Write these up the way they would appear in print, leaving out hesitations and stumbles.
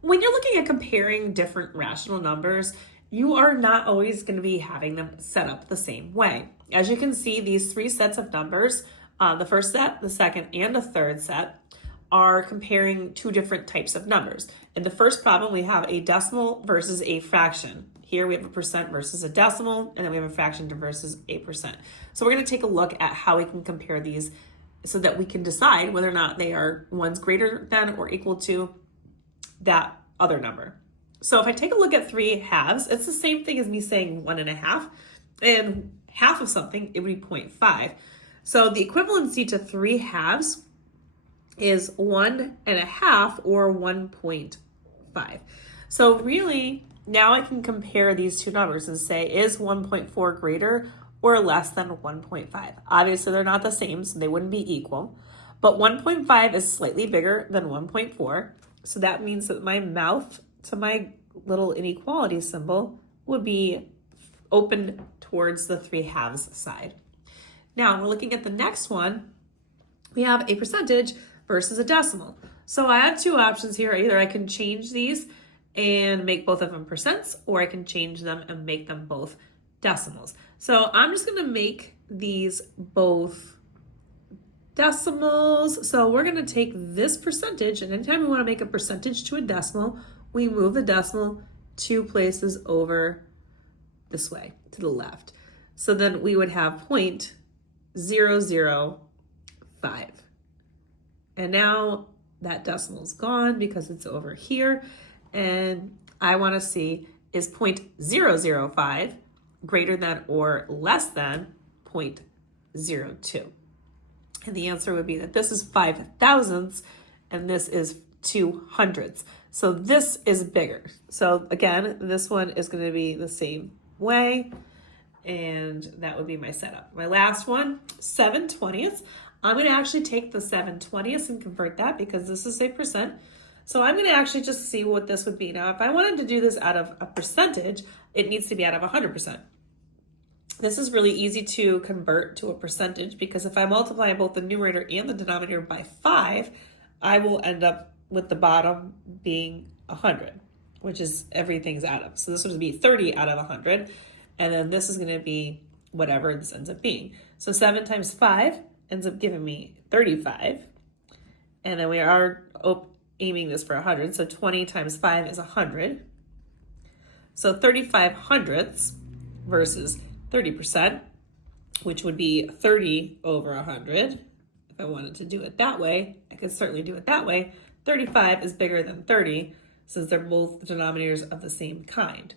When you're looking at comparing different rational numbers, you are not always going to be having them set up the same way. As you can see, these three sets of numbers, the first set, the second, and the third set, are comparing two different types of numbers. In the first problem, we have a decimal versus a fraction. Here we have a percent versus a decimal, and then we have a fraction versus a percent. So we're going to take a look at how we can compare these so that we can decide whether or not they are one's greater than or equal to that other number. So if I take a look at 3 halves, it's the same thing as me saying 1.5, and half of something, it would be 0.5. So the equivalency to 3 halves is 1.5 or 1.5. So really, now I can compare these two numbers and say, is 1.4 greater or less than 1.5? Obviously, they're not the same, so they wouldn't be equal. But 1.5 is slightly bigger than 1.4. So that means that my mouth to my little inequality symbol would be open towards the 3 halves side. Now, we're looking at the next one. We have a percentage versus a decimal. So I have two options here. Either I can change these and make both of them percents, or I can change them and make them both decimals. So I'm just going to make these both decimals. So we're going to take this percentage, and anytime we want to make a percentage to a decimal, we move the decimal 2 places over this way to the left. So then we would have 0.005. And now that decimal is gone because it's over here. And I want to see, is 0.005 greater than or less than 0.02? And the answer would be that this is 5 thousandths and this is 2 hundredths. So this is bigger. So again, this one is going to be the same way. And that would be my setup. My last one, 7/20. I'm going to actually take the 7/20 and convert that because this is a percent. So I'm going to actually just see what this would be. Now, if I wanted to do this out of a percentage, it needs to be out of 100%. This is really easy to convert to a percentage because if I multiply both the numerator and the denominator by 5, I will end up with the bottom being 100, which is everything's out of. So this would be 30 out of 100. And then this is going to be whatever this ends up being. So 7 times 5 ends up giving me 35. And then we are aiming this for 100. So 20 times 5 is 100. So 35 hundredths versus 30%, which would be 30 over 100. If I wanted to do it that way, I could certainly do it that way. 35 is bigger than 30 since they're both denominators of the same kind.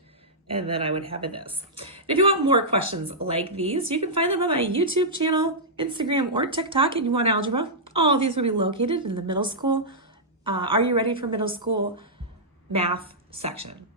And then I would have this. If you want more questions like these, you can find them on my YouTube channel, Instagram, or TikTok at YouWantAlgebra. All of these will be located in the middle school. Are you ready for middle school math section?